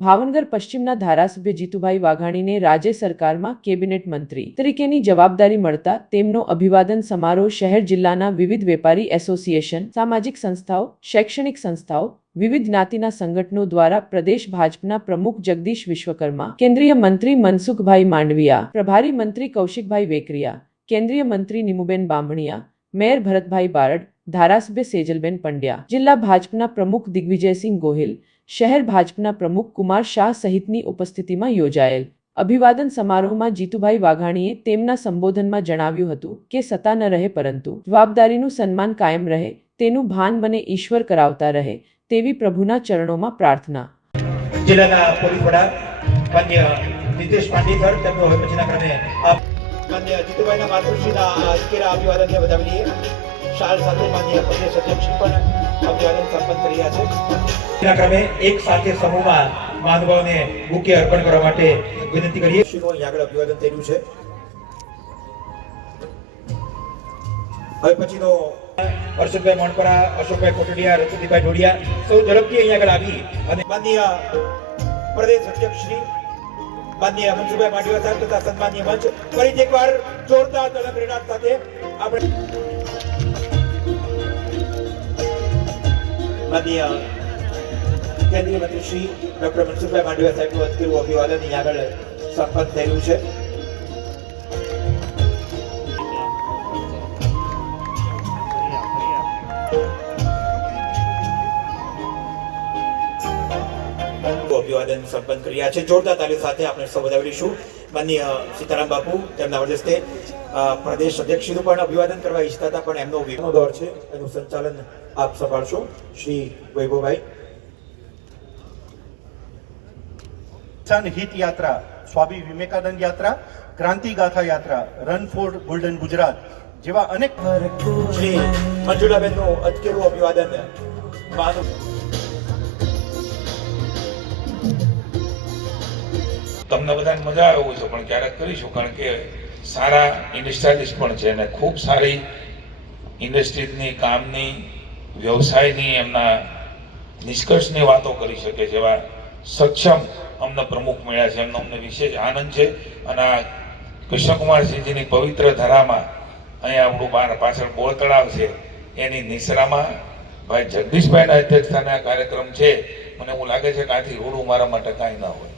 ભાવનગર પશ્ચિમના ધારાસભ્ય જીતુભાઈ વાઘાણીને રાજ્ય સરકારમાં કેબિનેટ મંત્રી તરીકેની જવાબદારી મળતા તેમનો અભિવાદન સમારોહ શહેર જિલ્લાના વિવિધ વેપારી એસોસિએશન, સામાજિક સંસ્થાઓ, શૈક્ષણિક સંસ્થાઓ, વિવિધ જ્ઞાતિના સંગઠનો દ્વારા પ્રદેશ ભાજપના પ્રમુખ જગદીશ વિશ્વકર્મા, કેન્દ્રીય મંત્રી મનસુખભાઈ માંડવિયા, પ્રભારી મંત્રી કૌશિકભાઈ વેકરિયા, કેન્દ્રીય મંત્રી નિમુબેન બામણિયા, મેયર ભરતભાઈ બારડ, ધારાસભ્ય સેજલબેન પંડ્યા, જિલ્લા ભાજપના પ્રમુખ દિગ્વિજયસિંહ ગોહિલ, શહેર ભાજપના પ્રમુખ કુમાર શાહ સહિતની ઉપસ્થિતિમાં યોજાયેલ અભિવાદન સમારોહમાં જીતુભાઈ વાઘાણીએ તેમના સંબોધનમાં જણાવ્યું હતું કે સત્તા ન રહે પરંતુ જવાબદારીનું સન્માન કાયમ રહે તેનું ભાન મને ઈશ્વર કરાવતા રહે તેવી પ્રભુના ચરણોમાં પ્રાર્થના. જિલ્લાના પોલીસ વડા માન્ય નીતેશ પાંડે સર તેમનો હવે પછીના ક્રમે માન્ય જીતુભાઈના માતૃશ્રીના આજકેરા અભિવાદનને વધાવી લઈએ. શાલ સાથે માન્ય પ્રદેશ અધ્યક્ષ પણ અભિવાદન સંપન્ન કરી રહ્યા છે. ક્રમે એક સાથે સમૂહમાં મહાનુભાવોને બુકે અર્પણ કરવા માટે વિનંતી કરીએ. શ્રીનું અહીં આગળ અભિવાદન થયેલું છે. હવે પછીનો હર્ષદભાઈ મોણપરા, અશોકભાઈ કોટડિયા, રતુદીભાઈ ઢોડિયા સૌ ઝડપથી અહીં આગળ આવી અને માન્ય પ્રદેશ અધ્યક્ષ શ્રી માન્ય મનસુખભાઈ માંડવિયા સાહેબ તથા સન્માનીય મંચ ફરીથી એકવાર જોરદાર તલક રેડાટ સાથે આપણે માન્ય કેન્દ્રીય મંત્રી શ્રી ડોક્ટર મનસુખભાઈ માંડવિયા સાહેબનું અધકેરું અભિવાદન અહીં આગળ સંપન્ન થયેલું છે. અભિવાદન સંપન્ન કરી રહ્યા છે. જોરદાર તાલીઓ સાથે આપણે સૌ વધાવીશું. માન્ય સીતારામ બાપુ તેમના વરદસ્તે પ્રદેશ અધ્યક્ષનું પણ અભિવાદન કરવા ઈચ્છતા હતા, પણ એમનો વિનો દોર છે, એનું સંચાલન આપ સંભાળશો શ્રી વૈભવભાઈ. હિત યાત્રા, સ્વામી વિવેકાનંદ યાત્રા, ક્રાંતિ ગાથા યાત્રા, રન ફોર ગોલ્ડન ગુજરાત જેવા અનેક શ્રી મંજુલાબેનનું અધકેરું અભિવાદન તમને બધાને મજા આવે છે, પણ ક્યારેક કરીશું, કારણ કે સારા ઇન્ડસ્ટ્રીયાલિસ્ટ પણ છે અને ખૂબ સારી ઇન્ડસ્ટ્રીઝની, કામની, વ્યવસાયની, એમના નિષ્કર્ષની વાતો કરી શકે જેવા સક્ષમ અમને પ્રમુખ મળ્યા છે. એમનો અમને વિશેષ આનંદ છે. અને આ કૃષ્ણકુમારસિંહજીની પવિત્ર ધરામાં અહીંયા આપણું બહાર પાછળ બોર તળાવ છે એની નિસરામાં ભાઈ જગદીશભાઈના અધ્યક્ષસ્થાને આ કાર્યક્રમ છે. મને એવું લાગે છે કે આથી રૂડું મારા માટે કાંઈ ના હોય.